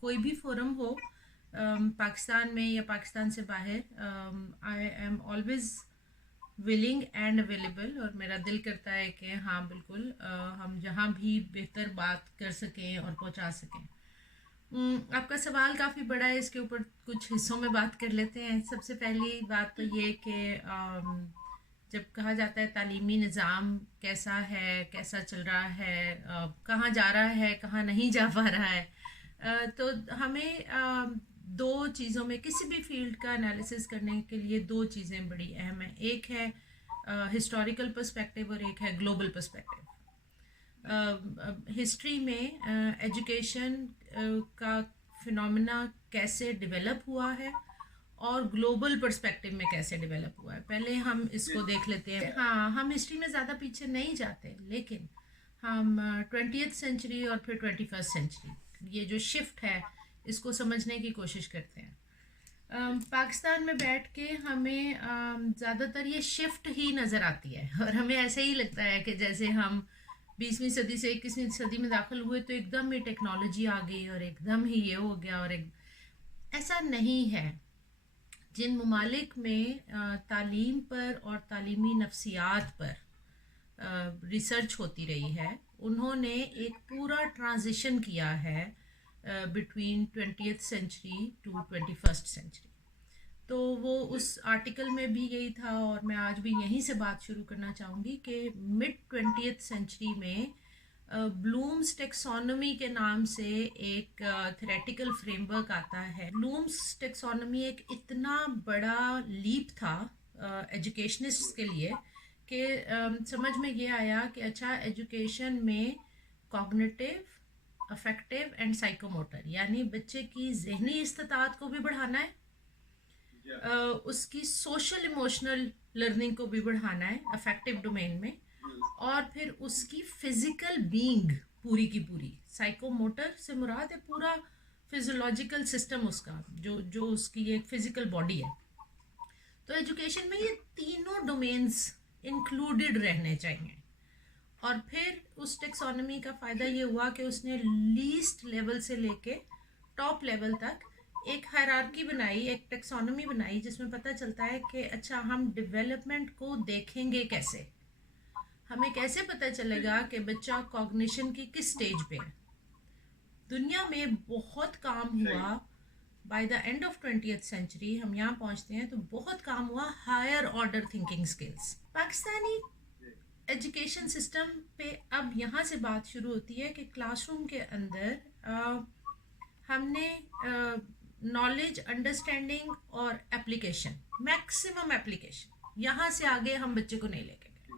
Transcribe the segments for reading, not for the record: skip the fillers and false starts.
कोई भी फोरम हो, पाकिस्तान में या पाकिस्तान से बाहर, I am always willing and available. और मेरा दिल करता है कि हाँ बिल्कुल, हम जहाँ भी बेहतर बात कर सकें और पहुँचा सकें। आपका सवाल काफ़ी बड़ा है, इसके ऊपर कुछ हिस्सों में बात कर लेते हैं। सबसे पहली बात तो ये कि जब कहा जाता है तालीमी निज़ाम कैसा है, कैसा चल रहा है, कहाँ जा रहा है, कहाँ नहीं जा पा रहा है, तो हमें दो चीज़ों में किसी भी फील्ड का एनालिसिस करने के लिए दो चीज़ें बड़ी अहम हैं। एक है हिस्टोरिकल पर्सपेक्टिव और एक है ग्लोबल पर्सपेक्टिव। हिस्ट्री में एजुकेशन का फिनोमेना कैसे डेवलप हुआ है और ग्लोबल पर्सपेक्टिव में कैसे डेवलप हुआ है, पहले हम इसको देख लेते हैं। हाँ, हम हिस्ट्री में ज़्यादा पीछे नहीं जाते, लेकिन हम 20th सेंचुरी और फिर 21st सेंचुरी, ये जो शिफ्ट है इसको समझने की कोशिश करते हैं। पाकिस्तान में बैठ के हमें ज़्यादातर ये शिफ्ट ही नज़र आती है, और हमें ऐसे ही लगता है कि जैसे हम 20वीं सदी से 21वीं सदी में दाखिल हुए तो एकदम ही टेक्नोलॉजी आ गई और एकदम ही ये हो गया, और ऐसा नहीं है। जिन ममालिक में तालीम पर और तालीमी नफ्सियात पर रिसर्च होती रही है, उन्होंने एक पूरा ट्रांजिशन किया है between 20th century to 21st century. तो वो उस आर्टिकल में भी यही था, और मैं आज भी यहीं से बात शुरू करना चाहूँगी कि मिड 20th सेंचुरी में ब्लूम्स टेक्सोनोमी के नाम से एक थेरेटिकल फ्रेमवर्क आता है। ब्लूम्स टेक्सोनोमी एक इतना बड़ा लीप था एजुकेशनिस्ट के लिए कि समझ में ये आया कि अच्छा, एजुकेशन में कॉग्निटिव, अफेक्टिव एंड साइकोमोटर, यानी बच्चे की जहनी इस्तात को भी बढ़ाना है, उसकी सोशल इमोशनल लर्निंग को भी बढ़ाना है अफेक्टिव डोमेन में, और फिर उसकी फिजिकल बीइंग पूरी की पूरी, साइकोमोटर से मुराद है पूरा फिजियोलॉजिकल सिस्टम उसका, जो जो उसकी एक फिजिकल बॉडी है। तो एजुकेशन में ये तीनों डोमेन्स इंक्लूडेड रहने चाहिए। और फिर उस टेक्सोनोमी का फ़ायदा ये हुआ कि उसने लीस्ट लेवल से लेके टॉप लेवल तक एक हायरार्की बनाई, एक टेक्सोनोमी बनाई, जिसमें पता चलता है कि अच्छा, हम डेवलपमेंट को देखेंगे कैसे, हमें कैसे पता चलेगा कि बच्चा कॉग्निशन की किस स्टेज पे है। दुनिया में बहुत काम हुआ by the end of 20th century, हम यहाँ पहुँचते हैं तो बहुत काम हुआ higher order thinking skills. Pakistani education system पे अब यहाँ से बात शुरू होती है कि क्लासरूम के अंदर हमने नॉलेज, अंडरस्टैंडिंग और एप्लीकेशन, मैक्सिमम एप्लीकेशन, यहाँ से आगे हम बच्चे को नहीं लेके गए।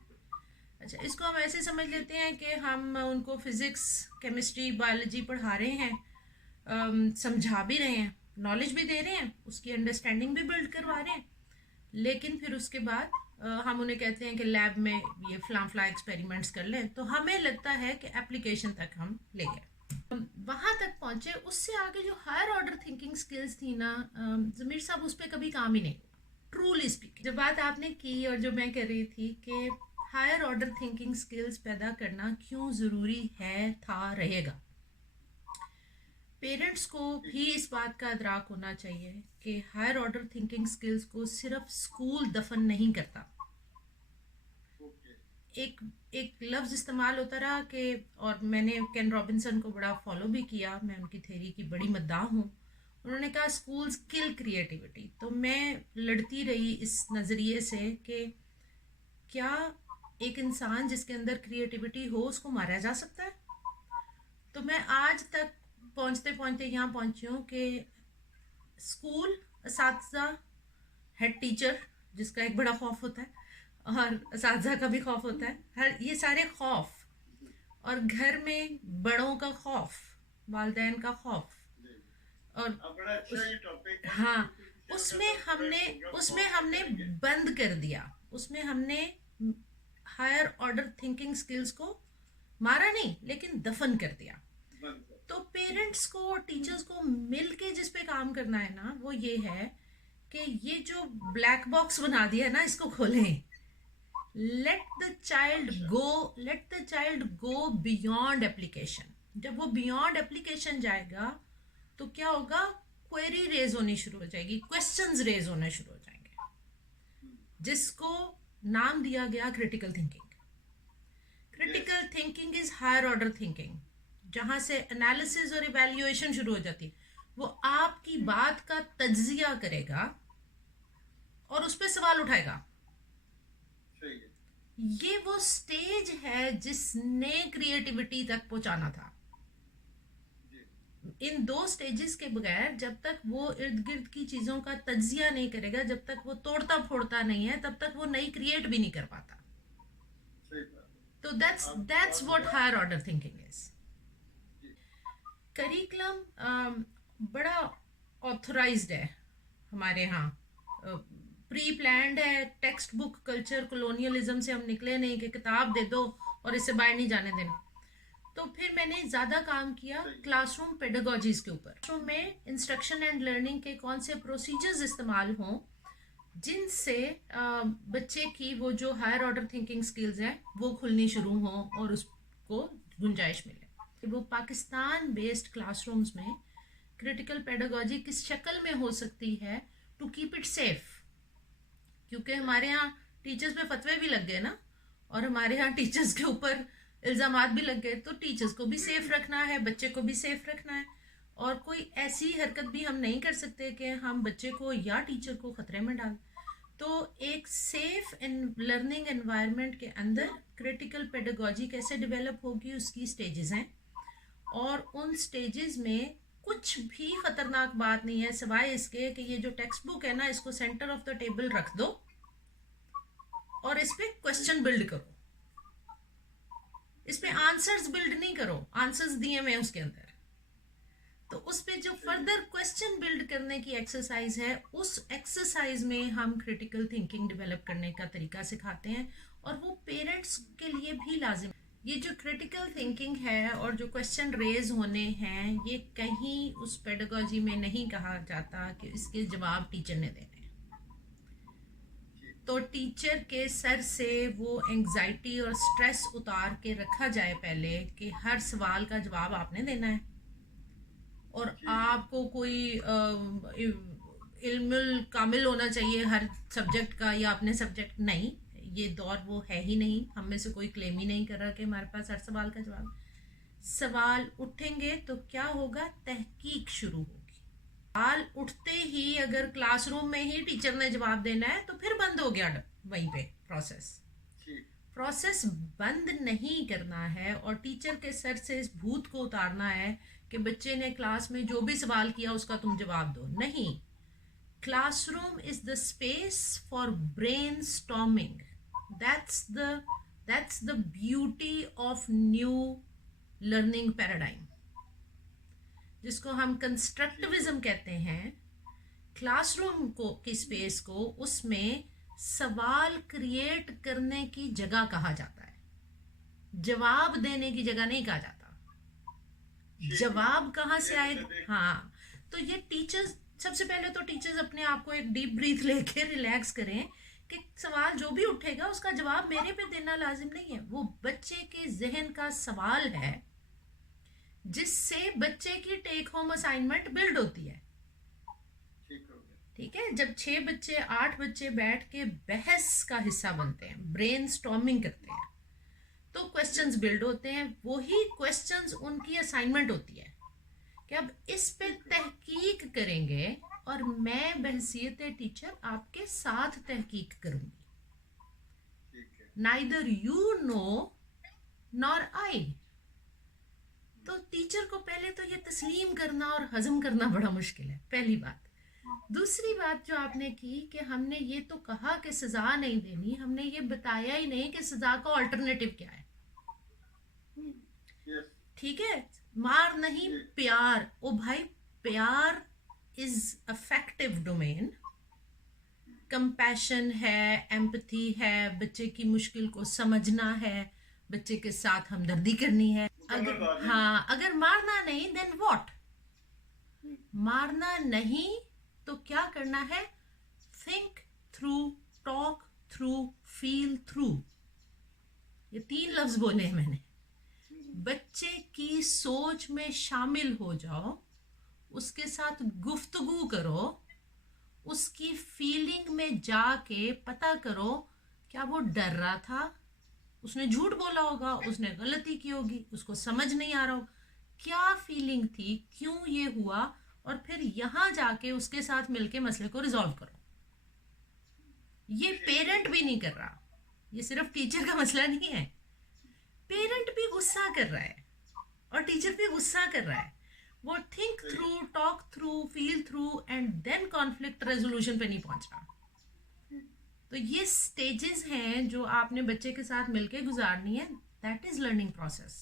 अच्छा, इसको हम ऐसे समझ लेते हैं कि हम उनको फिज़िक्स, केमिस्ट्री, बायोलॉजी पढ़ा रहे हैं, समझा भी रहे हैं, नॉलेज भी दे रहे हैं, उसकी अंडरस्टैंडिंग भी बिल्ड करवा रहे हैं, लेकिन फिर उसके बाद हम उन्हें कहते हैं कि लैब में ये फला एक्सपेरिमेंट्स कर लें, तो हमें लगता है कि एप्लीकेशन तक हम ले गए, वहाँ तक पहुँचे। उससे आगे जो हायर ऑर्डर थिंकिंग स्किल्स थी ना, ज़मीर साहब, उस पर कभी काम ही नहीं हुआ, ट्रूली स्पीकिंग। जो बात आपने की और जो मैं कह रही थी कि हायर ऑर्डर थिंकिंग स्किल्स पैदा करना क्यों ज़रूरी है, था, रहेगा, पेरेंट्स को भी इस बात का अदराक होना चाहिए कि हायर ऑर्डर थिंकिंग स्किल्स को सिर्फ स्कूल दफन नहीं करता। एक एक लफ्ज़ इस्तेमाल होता रहा कि, और मैंने केन रॉबिन्सन को बड़ा फॉलो भी किया, मैं उनकी थ्योरी की बड़ी मद्दाह हूँ। उन्होंने कहा स्कूल्स किल क्रिएटिविटी। तो मैं लड़ती रही इस नज़रिए से कि क्या एक इंसान जिसके अंदर क्रिएटिविटी हो उसको मारा जा सकता है? तो मैं आज तक पहुँचते पहुँचते यहाँ पहुँची हूँ कि स्कूल असातिज़ा, हेड टीचर जिसका एक बड़ा खौफ होता है, और असातिज़ा का भी खौफ होता है, हर ये सारे खौफ, और घर में बड़ों का खौफ, वालिदैन का खौफ, और हाँ, उसमें हमने बंद कर दिया, उसमें हमने हायर ऑर्डर थिंकिंग स्किल्स को मारा नहीं, लेकिन दफन कर दिया। तो पेरेंट्स को, टीचर्स को मिल के जिस पे काम करना है ना, वो ये है कि ये जो ब्लैक बॉक्स बना दिया है ना, इसको खोलें। Let the child go beyond application. जब वो बियॉन्ड एप्लीकेशन जाएगा तो क्या होगा, क्वेरी रेज होनी शुरू हो जाएगी, क्वेश्चंस रेज होने शुरू हो जाएंगे, जिसको नाम दिया गया critical thinking. Critical thinking is higher order thinking, जहां से एनालिसिस और इवैल्यूएशन शुरू हो जाती है। वो आपकी बात का तज्जिया करेगा और उस पर सवाल उठाएगा। ये वो स्टेज है जिसने क्रिएटिविटी तक पहुंचाना था। इन दो स्टेजेस के बगैर जब तक वो इर्द गिर्द की चीजों का तज्जिया नहीं करेगा, जब तक वो तोड़ता फोड़ता नहीं है, तब तक वो नई क्रिएट भी नहीं कर पाता। तो that's what higher order thinking is. Curriculum बड़ा ऑथराइज्ड है हमारे यहाँ, प्री प्लान्ड है। टेक्स्ट बुक कल्चर कॉलोनियलिज्म से हम निकले नहीं कि किताब दे दो और इससे बाहर नहीं जाने देना। तो फिर मैंने ज़्यादा काम किया क्लासरूम पेडागोजीज के ऊपर। क्लासरूम में इंस्ट्रक्शन एंड लर्निंग के कौन से प्रोसीजर्स इस्तेमाल हों जिनसे बच्चे की वो जो हायर ऑर्डर थिंकिंग स्किल्स हैं वो खुलनी शुरू हों और उसको गुंजाइश मिले। वो पाकिस्तान बेस्ड क्लासरूम्स में क्रिटिकल पेडागोजी किस शक्ल में हो सकती है टू कीप इट सेफ, क्योंकि हमारे यहाँ टीचर्स पे फतवे भी लग गए ना, और हमारे यहाँ टीचर्स के ऊपर इल्ज़ामात भी लग गए। तो टीचर्स को भी सेफ रखना है, बच्चे को भी सेफ रखना है, और कोई ऐसी हरकत भी हम नहीं कर सकते कि हम बच्चे को या टीचर को ख़तरे में डाल। तो एक सेफ लर्निंग एनवायरनमेंट के अंदर क्रिटिकल पेडागोजी कैसे डेवलप होगी, उसकी स्टेजेस हैं, और उन स्टेजेस में कुछ भी ख़तरनाक बात नहीं है सिवाय इसके कि ये जो टेक्स्ट बुक है ना, इसको सेंटर ऑफ द टेबल रख दो और इस पे क्वेश्चन बिल्ड करो। इस पे आंसर्स बिल्ड नहीं करो, आंसर्स दिए हुए उसके अंदर। तो उस पे जो फर्दर क्वेश्चन बिल्ड करने की एक्सरसाइज है, उस एक्सरसाइज में हम क्रिटिकल थिंकिंग डेवलप करने का तरीका सिखाते हैं, और वो पेरेंट्स के लिए भी लाजिम। ये जो क्रिटिकल थिंकिंग है और जो क्वेश्चन रेज होने हैं, ये कहीं उस पेडागोजी में नहीं कहा जाता कि इसके जवाब टीचर ने देने। तो टीचर के सर से वो एंग्जाइटी और स्ट्रेस उतार के रखा जाए पहले कि हर सवाल का जवाब आपने देना है, और आपको कोई इल्मुल कामिल होना चाहिए हर सब्जेक्ट का या अपने सब्जेक्ट। नहीं, ये दौर वो है ही नहीं। हम में से कोई क्लेम ही नहीं कर रहा कि हमारे पास हर सवाल का जवाब। सवाल उठेंगे तो क्या होगा, तहकीक शुरू होगी। सवाल उठते ही अगर क्लासरूम में ही टीचर ने जवाब देना है तो फिर बंद हो गया वहीं पे प्रोसेस बंद नहीं करना है, और टीचर के सर से इस भूत को उतारना है कि बच्चे ने क्लास में जो भी सवाल किया उसका तुम जवाब दो। नहीं, classroom is the space for brainstorming. that's the beauty of new learning paradigm, जिसको हम कंस्ट्रक्टिविज्म कहते हैं। क्लासरूम को की स्पेस को उसमें सवाल क्रिएट करने की जगह कहा जाता है, जवाब देने की जगह नहीं कहा जाता। जवाब कहाँ से आएगा? हाँ, तो ये टीचर्स, सबसे पहले तो टीचर्स अपने आप को एक डीप ब्रीथ लेके रिलैक्स करें कि सवाल जो भी उठेगा उसका जवाब मेरे पे देना लाजिम नहीं है। वो बच्चे के जहन का सवाल है जिससे बच्चे की टेक होम असाइनमेंट बिल्ड होती है। ठीक है, जब 6 बच्चे 8 बच्चे बैठ के बहस का हिस्सा बनते हैं, ब्रेन स्टॉर्मिंग करते हैं, तो क्वेश्चंस बिल्ड होते हैं। वही क्वेश्चंस उनकी असाइनमेंट होती है कि अब इस पे तहकीक करेंगे, और मैं बहसियत टीचर आपके साथ तहकीक करूंगी। Neither you know nor I. तो टीचर को पहले तो ये तस्लीम करना और हजम करना बड़ा मुश्किल है, पहली बात। दूसरी बात जो आपने की कि हमने ये तो कहा कि सजा नहीं देनी, हमने ये बताया ही नहीं कि सजा का ऑल्टरनेटिव क्या है। ठीक है, मार नहीं, प्यार। ओ भाई, प्यार इज अफेक्टिव डोमेन। कंपैशन है, एम्पैथी है, बच्चे की मुश्किल को समझना है, बच्चे के साथ हमदर्दी करनी है। अगर मारना नहीं, देन व्हाट? मारना नहीं तो क्या करना है? Think through, talk through, feel through. ये 3 लफ्ज बोले हैं मैंने। बच्चे की सोच में शामिल हो जाओ, उसके साथ गुफ्तगू करो, उसकी फीलिंग में जाके पता करो क्या वो डर रहा था, उसने झूठ बोला होगा, उसने गलती की होगी, उसको समझ नहीं आ रहा होगा, क्या फीलिंग थी, क्यों ये हुआ, और फिर यहाँ जाके उसके साथ मिलके मसले को रिजॉल्व करो। ये पेरेंट भी नहीं कर रहा, ये सिर्फ टीचर का मसला नहीं है, पेरेंट भी गुस्सा कर रहा है और टीचर भी गुस्सा कर रहा है। वो think through, talk through, feel through and then conflict resolution पे नहीं पहुंच रहा। तो ये स्टेजेस हैं जो आपने बच्चे के साथ मिलके गुजारनी है, दैट इज लर्निंग प्रोसेस।